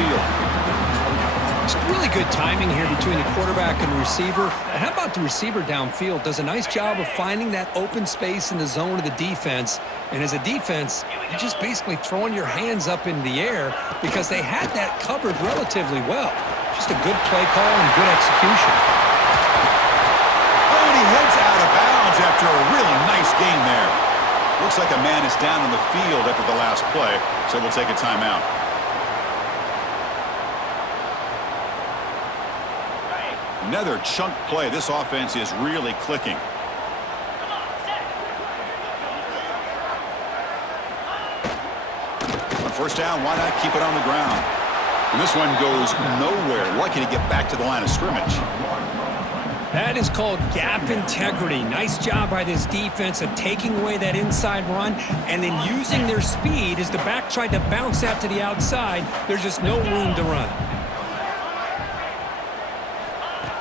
field. It's really good timing here between the quarterback and the receiver. And how about the receiver downfield? Does a nice job of finding that open space in the zone of the defense. And as a defense, you're just basically throwing your hands up in the air because they had that covered relatively well. Just a good play call and good execution. Oh, and he heads out of bounds after a really nice game there. Looks like a man is down on the field after the last play, so we'll take a timeout. Another chunk play. This offense is really clicking. On first down, why not keep it on the ground? And this one goes nowhere. Lucky to get back to the line of scrimmage. That is called gap integrity. Nice job by this defense of taking away that inside run and then using their speed as the back tried to bounce out to the outside. There's just no room to run.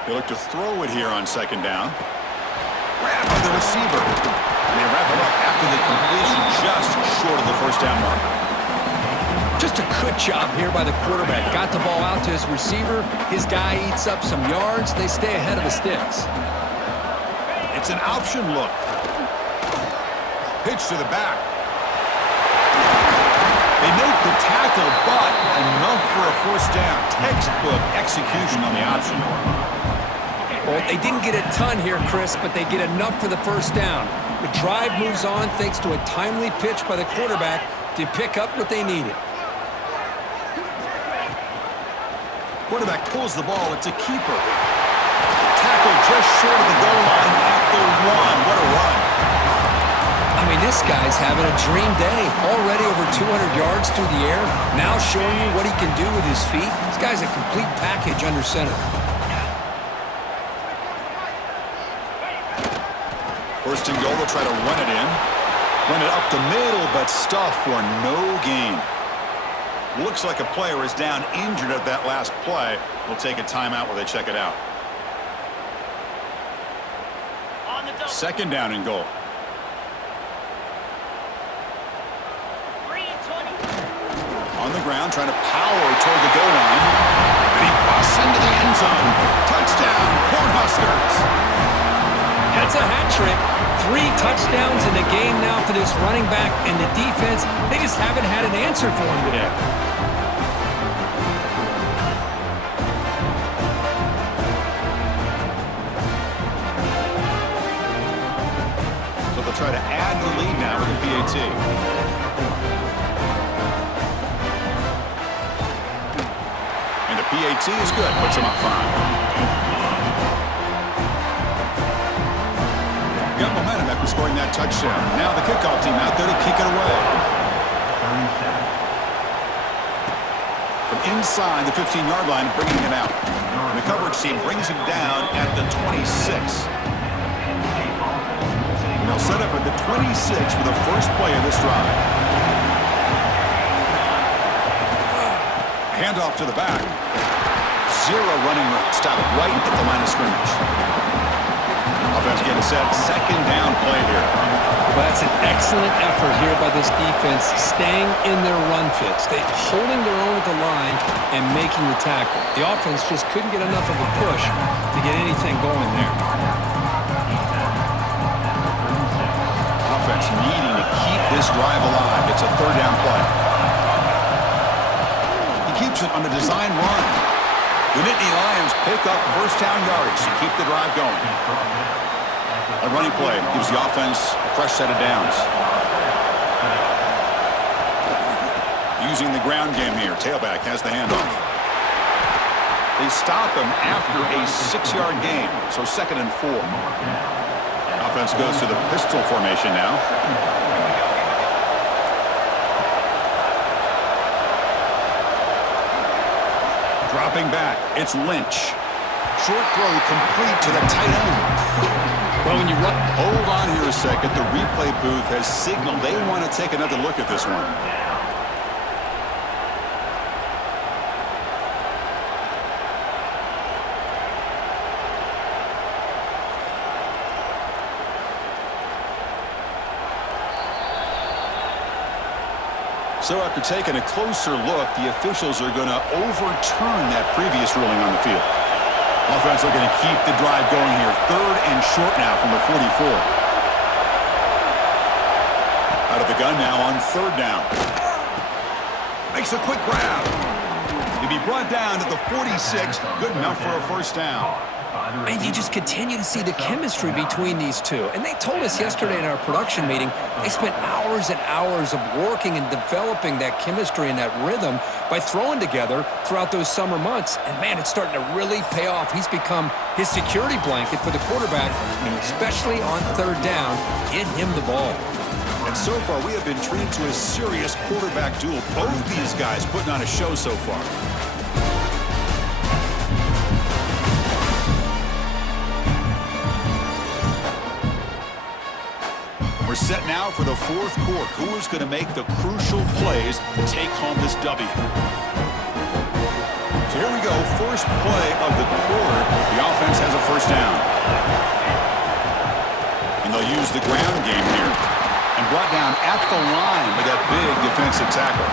They look to throw it here on second down. Grabbed by the receiver. And they wrap it up after the completion just short of the first down mark. Just a good job here by the quarterback. Got the ball out to his receiver. His guy eats up some yards. They stay ahead of the sticks. It's an option look. Pitch to the back. They make the tackle, but enough for a first down. Textbook execution on the option. Well, they didn't get a ton here, Chris, but they get enough for the first down. The drive moves on thanks to a timely pitch by the quarterback to pick up what they needed. Quarterback pulls the ball. It's a keeper. Tackle just short of the goal line at the one. What a run. I mean, this guy's having a dream day. Already over 200 yards through the air. Now showing you what he can do with his feet. This guy's a complete package under center. First and goal, they'll try to run it in. Run it up the middle, but stuff for no gain. Looks like a player is down injured at that last play. We'll take a timeout while they check it out. Second down and goal. On the ground, trying to power toward the goal line. And he busts into the end zone. Touchdown, Cornhuskers. That's a hat trick. 3 touchdowns in the game now for this running back, and the defense, they just haven't had an answer for him today. So they'll try to add the lead now with the PAT. And the PAT is good. Puts them up 5. Got momentum after scoring that touchdown. Now the kickoff team out there to kick it away. From inside the 15-yard line, bringing it out. And the coverage team brings him down at the 26. And they'll set up at the 26 for the first play of this drive. Handoff to the back. 0 running room. Stop right at the line of scrimmage. Offense getting set. Second down play here. Well, that's an excellent effort here by this defense, staying in their run fits. They holding their own at the line and making the tackle. The offense just couldn't get enough of a push to get anything going there. Offense needing to keep this drive alive. It's a third down play. He keeps it on a design run. The Nittany Lions pick up first down yardage to keep the drive going. A running play gives the offense a fresh set of downs. Using the ground game here. Tailback has the handoff. They stop him after a 6-yard gain, so 2nd and 4. Offense goes to the pistol formation now. Dropping back, it's Lynch. Short throw complete to the tight end. Well, when you run, hold on here a second. The replay booth has signaled they want to take another look at this one. So after taking a closer look, the officials are going to overturn that previous ruling on the field. Offense looking to keep the drive going here. 3rd and short now from the 44. Out of the gun now on 3rd down. Makes a quick grab. He'll be brought down to the 46. Good enough for a 1st down. And you just continue to see the chemistry between these two. And they told us yesterday in our production meeting, they spent hours and hours of working and developing that chemistry and that rhythm by throwing together throughout those summer months. And, man, it's starting to really pay off. He's become his security blanket for the quarterback, and especially on 3rd down, get him the ball. And so far, we have been treated to a serious quarterback duel. Both these guys putting on a show so far. We're set now for the 4th quarter. Who is going to make the crucial plays to take home this W? So here we go. First play of the quarter. The offense has a 1st down. And they'll use the ground game here. And brought down at the line with that big defensive tackle.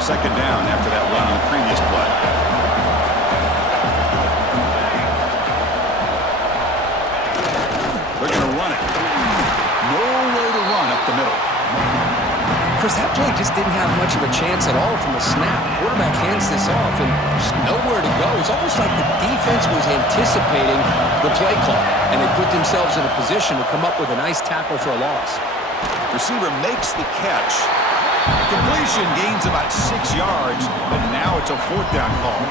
Second down after that run on the previous play. They're going to run it. Nowhere to run up the middle. Chris, that play just didn't have much of a chance at all from the snap. Quarterback hands this off and just nowhere to go. It's almost like the defense was anticipating the play call, and they put themselves in a position to come up with a nice tackle for a loss. Receiver makes the catch. Completion gains about 6 yards, but now it's a 4th down call.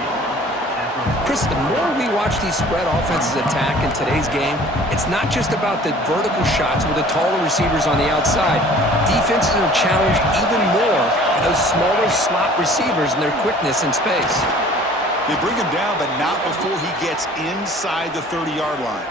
Chris, the more we watch these spread offenses attack in today's game, it's not just about the vertical shots with the taller receivers on the outside. Defenses are challenged even more by those smaller slot receivers and their quickness in space. They bring him down, but not before he gets inside the 30-yard line.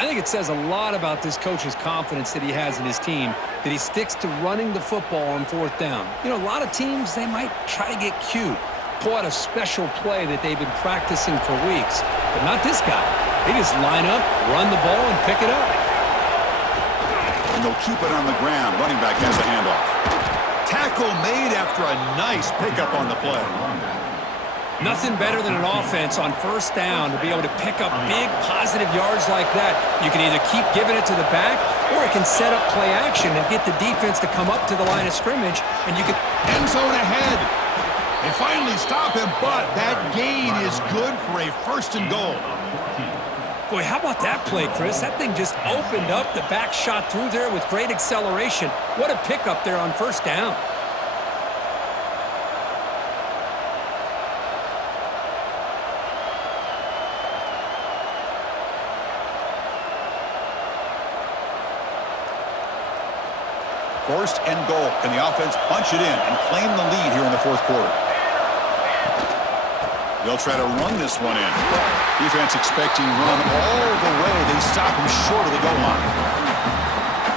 I think it says a lot about this coach's confidence that he has in his team, that he sticks to running the football on 4th down. You know, a lot of teams, they might try to get cute, pull out a special play that they've been practicing for weeks. But not this guy. They just line up, run the ball, and pick it up. And they'll keep it on the ground. Running back has the handoff. Tackle made after a nice pickup on the play. Nothing better than an offense on 1st down to be able to pick up big positive yards like that. You can either keep giving it to the back, or it can set up play action and get the defense to come up to the line of scrimmage, and you can end zone ahead. They finally stop him, but that gain is good for a 1st and goal. Boy, how about that play, Chris? That thing just opened up. The back shot through there with great acceleration. What a pickup there on 1st down. First and goal. Can the offense punch it in and claim the lead here in the 4th quarter? They'll try to run this one in. Defense expecting run all the way. They stop him short of the goal line.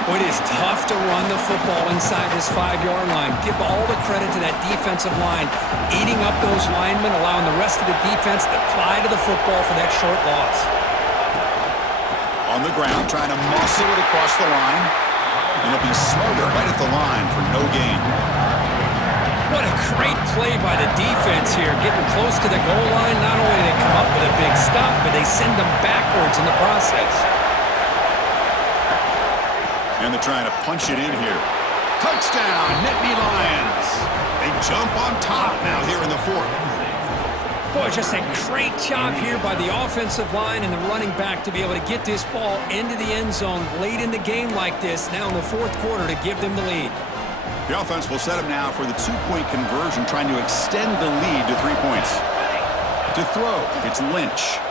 Boy, it is tough to run the football inside this 5-yard line. Give all the credit to that defensive line, eating up those linemen, allowing the rest of the defense to fly to the football for that short loss. On the ground, trying to muscle it across the line. And he'll be smothered right at the line for no gain. What a great play by the defense here. Getting close to the goal line, not only do they come up with a big stop, but they send them backwards in the process. And they're trying to punch it in here. Touchdown, Nittany Lions. They jump on top now here in the 4th. Boy, just a great job here by the offensive line and the running back to be able to get this ball into the end zone late in the game like this, now in the 4th quarter, to give them the lead. The offense will set him now for the 2-point conversion, trying to extend the lead to 3 points. To throw, it's Lynch.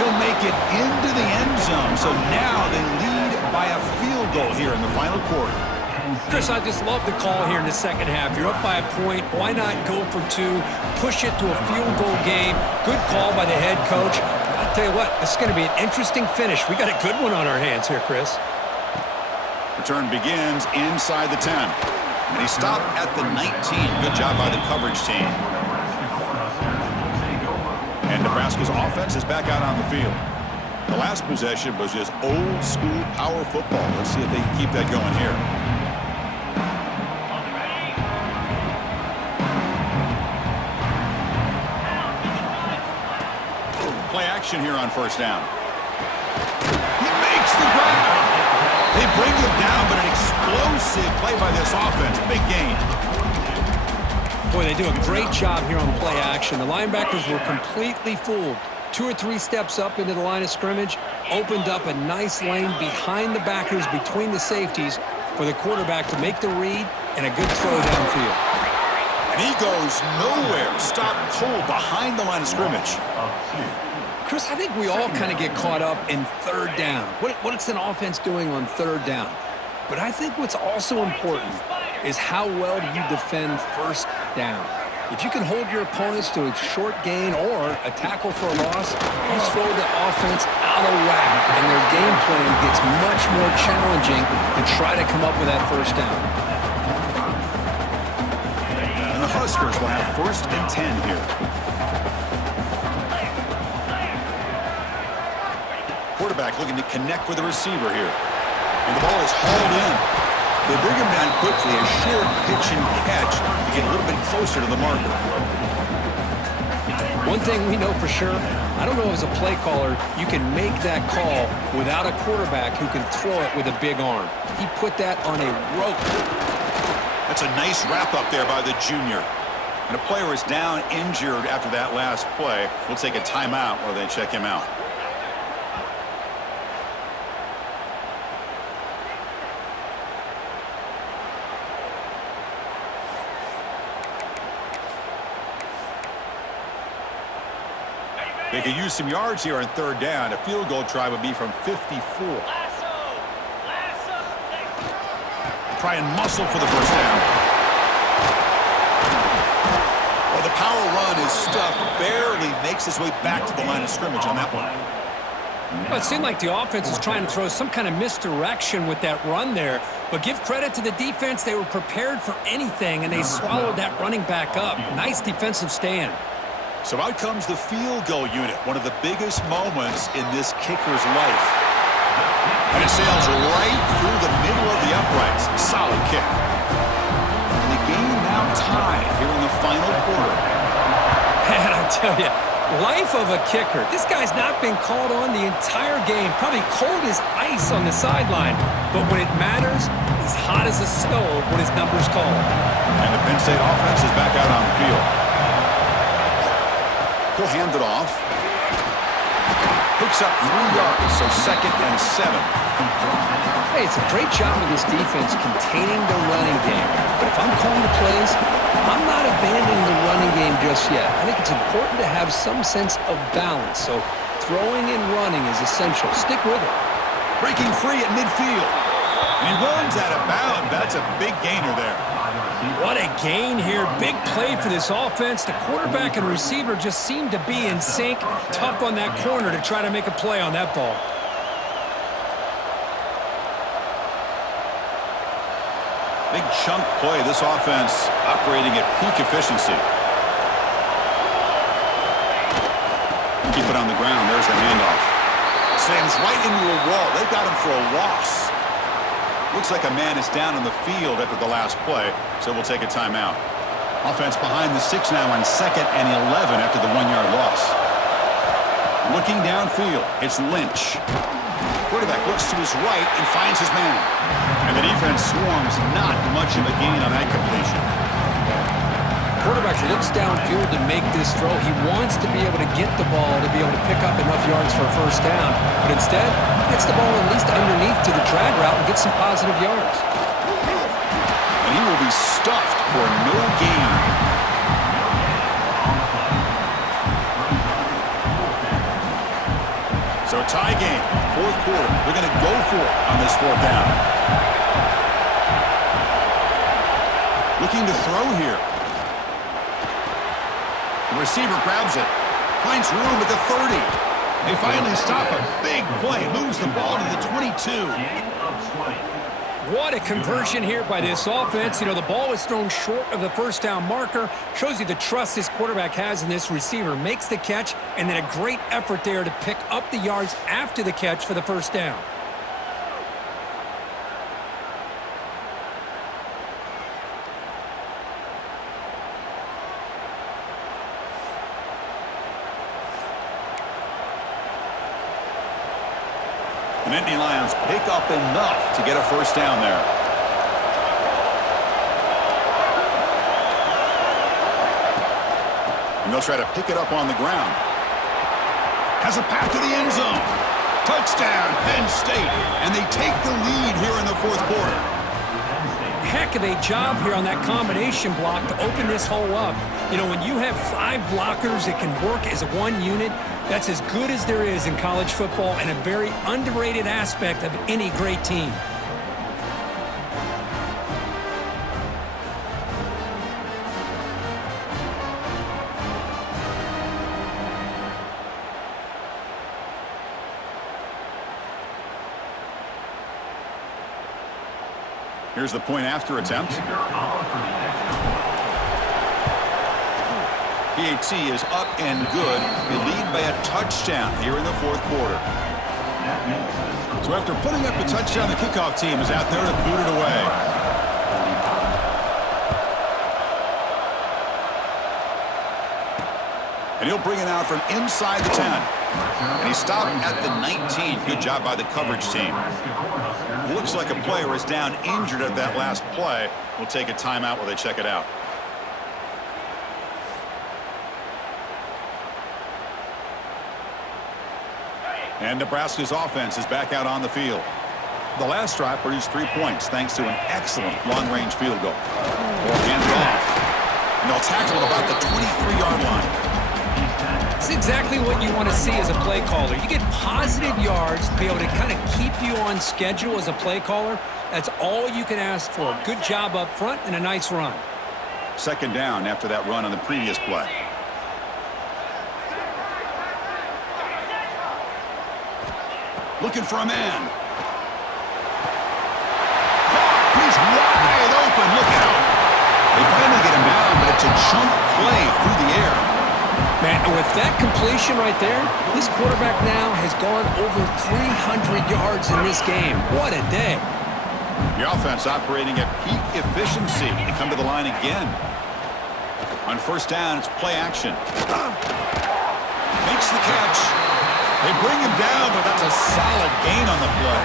He'll make it into the end zone, so now they lead by a field goal here in the final quarter. Chris, I just love the call here in the second half. You're up by a point. Why not go for 2, push it to a field goal game? Good call by the head coach. I'll tell you what, this is going to be an interesting finish. We got a good one on our hands here, Chris. Return begins inside the 10. And he stopped at the 19. Good job by the coverage team. And And Nebraska's offense is back out on the field. The last possession was just old school power football. Let's see if they can keep that going here. Play action here on first down. He makes the grab. They bring him down, but an explosive play by this offense. Big gain. Boy, they do a great job here on play action. The linebackers were completely fooled. 2 or 3 steps up into the line of scrimmage, opened up a nice lane behind the backers, between the safeties, for the quarterback to make the read and a good throw downfield. And he goes nowhere. Stopped cold behind the line of scrimmage. Chris, I think we all kind of get caught up in third down. What's an offense doing on third down? But I think what's also important is how well do you defend first down. If you can hold your opponents to a short gain or a tackle for a loss, you throw the offense out of whack, and their game plan gets much more challenging to try to come up with that first down. And the Huskers will have 1st and 10 here. Quarterback looking to connect with the receiver here. And the ball is hauled in. They bring him down quickly, a short pitch and catch to get a little bit closer to the marker. One thing we know for sure, I don't know as a play caller, you can make that call without a quarterback who can throw it with a big arm. He put that on a rope. That's a nice wrap up there by the junior. And a player is down injured after that last play. We'll take a timeout while they check him out. They could use some yards here on third down. A field goal try would be from 54. Try and muscle for the first down. Well, the power run is stuffed. Barely makes his way back to the line of scrimmage on that one. Well, it seemed like the offense was trying to throw some kind of misdirection with that run there. But give credit to the defense. They were prepared for anything, and they swallowed that running back up. Nice defensive stand. So out comes the field goal unit, one of the biggest moments in this kicker's life. And it sails right through the middle of the uprights. Solid kick. And the game now tied here in the final quarter. Man, I tell you, life of a kicker. This guy's not been called on the entire game. Probably cold as ice on the sideline. But when it matters, he's hot as a stove when his number's called. And the Penn State offense is back out on the field. He'll hand it off. Picks up 3 yards, so 2nd and 7. Hey, it's a great job of this defense containing the running game. But if I'm calling the plays, I'm not abandoning the running game just yet. I think it's important to have some sense of balance. So throwing and running is essential. Stick with it. Breaking free at midfield. And he runs out of bounds. That's a big gainer there. What a gain here. Big play for this offense. The quarterback and receiver just seem to be in sync. Tough on that corner to try to make a play on that ball. Big chunk play. This offense operating at peak efficiency. Keep it on the ground. There's the handoff. Slams right into a wall. They've got him for a loss. Looks like a man is down on the field after the last play, so we'll take a timeout. Offense behind the 6 now on 2nd and 11 after the 1-yard loss. Looking downfield, it's Lynch. Quarterback looks to his right and finds his man. And the defense swarms, not much of a gain on that completion. Quarterback looks downfield to make this throw. He wants to be able to get the ball to be able to pick up enough yards for a first down. But instead, he gets the ball at least underneath to the drag route and gets some positive yards. And he will be stuffed for no gain. So a tie game, 4th quarter. They're going to go for it on this 4th down. Looking to throw here. The receiver grabs it, finds room at the 30. They finally stop him. Big play, moves the ball to the 22. What a conversion here by this offense. You know, the ball is thrown short of the first down marker. Shows you the trust this quarterback has in this receiver. Makes the catch, and then a great effort there to pick up the yards after the catch for the first down. The Nittany Lions pick up enough to get a first down there. And they'll try to pick it up on the ground. Has a path to the end zone. Touchdown, Penn State. And they take the lead here in the fourth quarter. Heck of a job here on that combination block to open this hole up. You know, when you have 5 blockers that can work as one unit, that's as good as there is in college football and a very underrated aspect of any great team. Here's the point after attempt. PAT is up and good. They lead by a touchdown here in the fourth quarter. So after putting up the touchdown, the kickoff team is out there to boot it away. And he'll bring it out from inside the 10. And he stopped at the 19. Good job by the coverage team. Looks like a player is down injured at that last play. We'll take a timeout while they check it out. And Nebraska's offense is back out on the field. The last drive produced 3 points thanks to an excellent long-range field goal. Ball handed off. And they'll tackle at about the 23-yard line. It's exactly what you want to see as a play caller. You get positive yards to be able to kind of keep you on schedule as a play caller. That's all you can ask for. Good job up front and a nice run. Second down after that run on the previous play. Looking for a man. He's wide open. Look out. They finally get him down, but it's a chunk play through the air. Man, and with that completion right there, this quarterback now has gone over 300 yards in this game. What a day. The offense operating at peak efficiency. They come to the line again. On first down, it's play action. Makes the catch. They bring him down, but that's a solid gain on the play.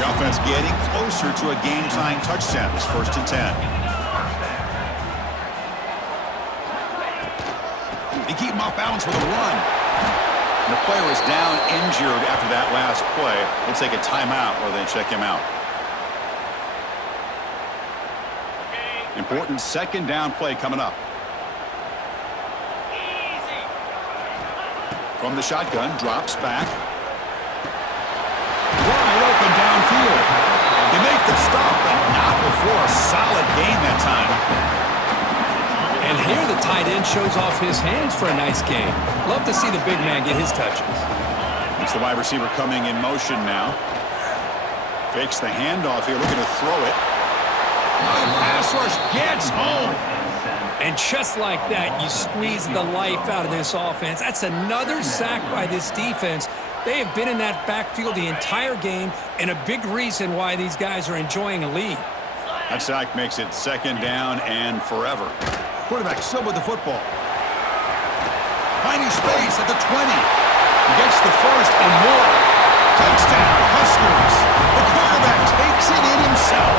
The offense getting closer to a game-tying touchdown. It's 1st and 10. They keep him off balance with a run. And the player is down injured after that last play. We'll take a timeout while they check him out. Important second down play coming up. From the shotgun, drops back. Wide open downfield. They make the stop, but not before a solid gain that time. And here the tight end shows off his hands for a nice game. Love to see the big man get his touches. It's the wide receiver coming in motion now. Fakes the handoff here, looking to throw it. Oh, the pass rush gets home. And just like that, you squeeze the life out of this offense. That's another sack by this defense. They have been in that backfield the entire game, and a big reason why these guys are enjoying a lead. That sack makes it second down and forever. Quarterback still with the football. Finding space at the 20. He gets the first and more. Touchdown, Huskers. The quarterback takes it in himself.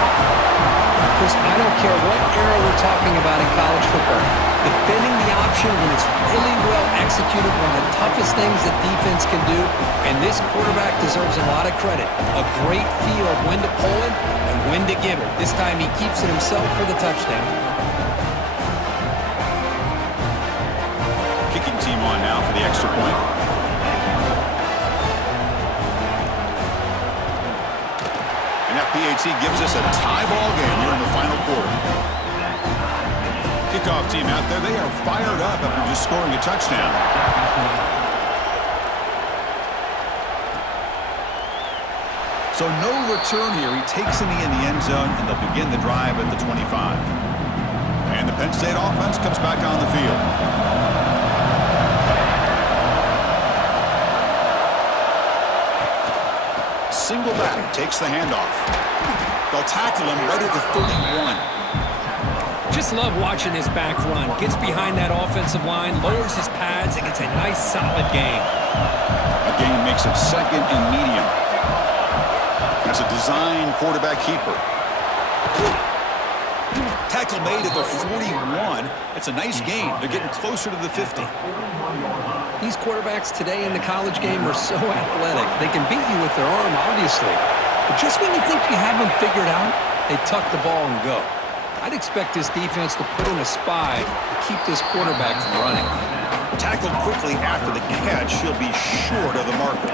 Chris, I don't care what era we're talking about in college football. Defending the option when it's really well executed, one of the toughest things that defense can do, and this quarterback deserves a lot of credit. A great feel of when to pull it and when to give it. This time he keeps it himself for the touchdown. Kicking team on now for the extra point. And that PAT gives us a tie ball game here in the final quarter. Kickoff team out there, they are fired up after just scoring a touchdown. So no return here. He takes in the end zone, and they'll begin the drive at the 25. And the Penn State offense comes back on the field. Single back, takes the handoff. They'll tackle him right at the 31. Just love watching this back run. Gets behind that offensive line, lowers his pads, and gets a nice solid gain. That gain makes it second and medium. That's a design quarterback keeper. Tackle made at the 41. It's a nice gain. They're getting closer to the 50. These quarterbacks today in the college game are so athletic. They can beat you with their arm, obviously. But just when you think you have them figured out, they tuck the ball and go. I'd expect this defense to put in a spy to keep this quarterback from running. Tackled quickly after the catch. He'll be short of the marker.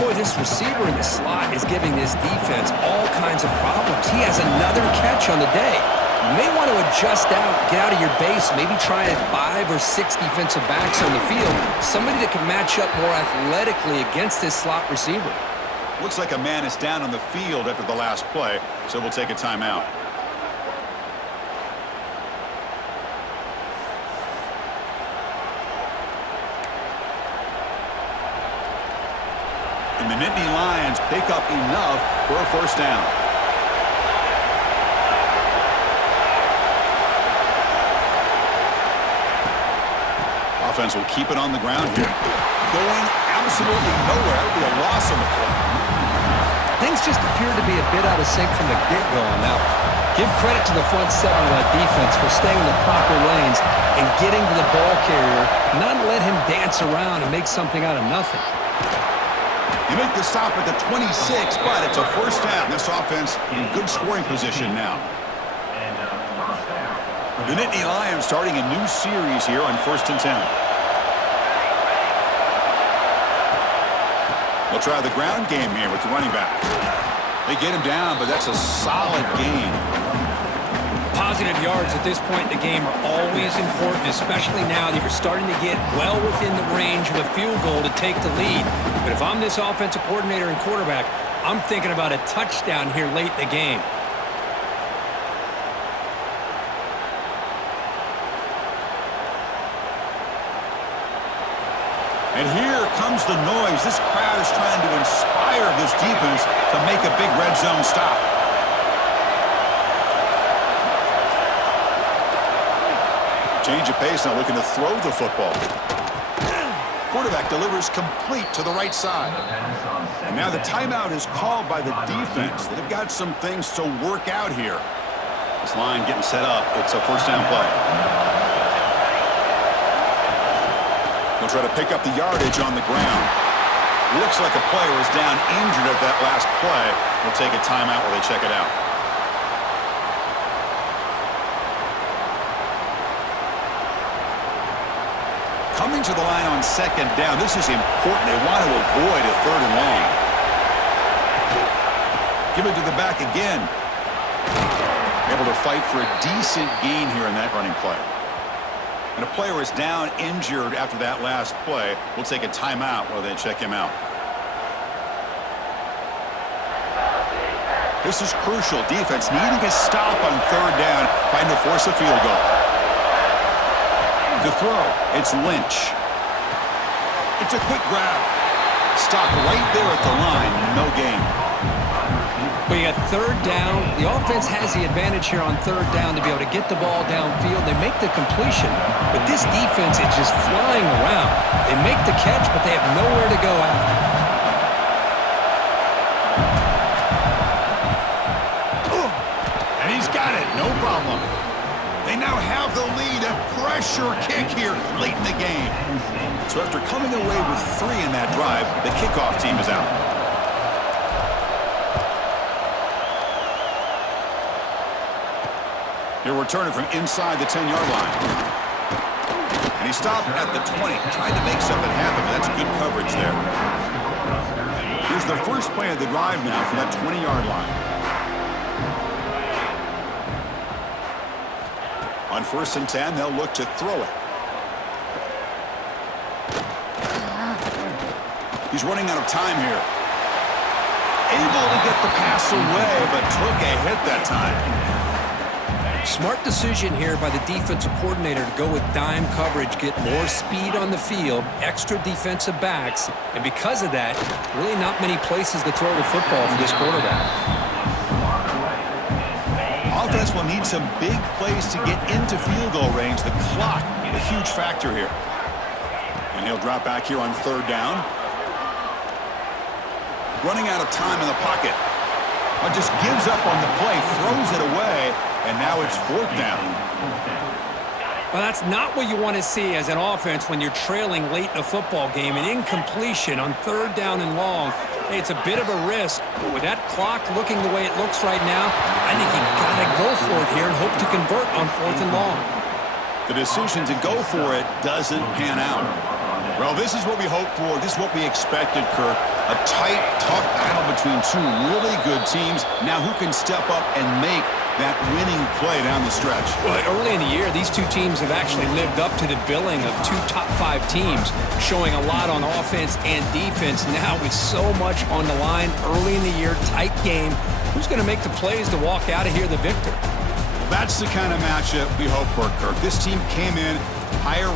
Boy, this receiver in the slot is giving this defense all kinds of problems. He has another catch on the day. You may want to adjust out, get out of your base, maybe try 5 or 6 defensive backs on the field. Somebody that can match up more athletically against this slot receiver. Looks like a man is down on the field after the last play, so we'll take a timeout. And the Nittany Lions pick up enough for a first down. Offense will keep it on the ground here. Going absolutely nowhere. That'll be a loss on the play. Things just appear to be a bit out of sync from the get-go on that one. Give credit to the front seven of that defense for staying in the proper lanes and getting to the ball carrier, not let him dance around and make something out of nothing. You make the stop at the 26, but it's a first down. This offense in good scoring position now. The Nittany Lions starting a new series here on 1st and 10. They'll try the ground game here with the running back. They get him down, but that's a solid gain. Positive yards at this point in the game are always important, especially now that you're starting to get well within the range of a field goal to take the lead. But if I'm this offensive coordinator and quarterback, I'm thinking about a touchdown here late in the game. And here comes the noise. This crowd is trying to inspire this defense to make a big red zone stop. Change of pace, now looking to throw the football. Quarterback delivers complete to the right side. And now the timeout is called by the defense. They've got some things to work out here. This line getting set up. It's a first down play. They'll try to pick up the yardage on the ground. Looks like a player is down injured at that last play. We'll take a timeout while they check it out. Coming to the line on 2nd down. This is important. They want to avoid a 3rd and long. Give it to the back again. Able to fight for a decent gain here in that running play. And a player is down injured after that last play. We'll take a timeout while they check him out. This is crucial. Defense needing a stop on 3rd down, trying to force a field goal. To throw, it's Lynch. It's a quick grab. Stop right there at the line. No gain. We got 3rd down. The offense has the advantage here on 3rd down to be able to get the ball downfield. They make the completion, but this defense is just flying around. They make the catch, but they have nowhere to go after. And he's got it. No problem. They now have the lead. A pressure kick here late in the game. So after coming away with 3 in that drive, the kickoff team is out. He'll return it from inside the 10-yard line. And he stopped at the 20, trying to make something happen, but that's good coverage there. Here's the first play of the drive now from that 20-yard line. On 1st and 10, they'll look to throw it. He's running out of time here. able to get the pass away, but took a hit that time. Smart decision here by the defensive coordinator to go with dime coverage, get more speed on the field, extra defensive backs, and because of that, really not many places to throw the football for this quarterback. Offense will need some big plays to get into field goal range. The clock, a huge factor here. And he'll drop back here on third down. Running out of time in the pocket. Just gives up on the play, throws it away, and now it's fourth down. Well, that's not what you want to see as an offense when you're trailing late in a football game. An incompletion on third down and long. It's a bit of a risk, but with that clock looking the way it looks right now, I think you got to go for it here and hope to convert on fourth and long. The decision to go for it doesn't pan out. Well, this is what we hoped for. This is what we expected, Kirk. A tight, tough battle between two really good teams. Now who can step up and make that winning play down the stretch? Well, early in the year, these two teams have actually lived up to the billing of two top-5 teams, showing a lot on offense and defense. Now with so much on the line early in the year, tight game, who's going to make the plays to walk out of here the victor? That's the kind of matchup we hope for, Kirk. This team came in higher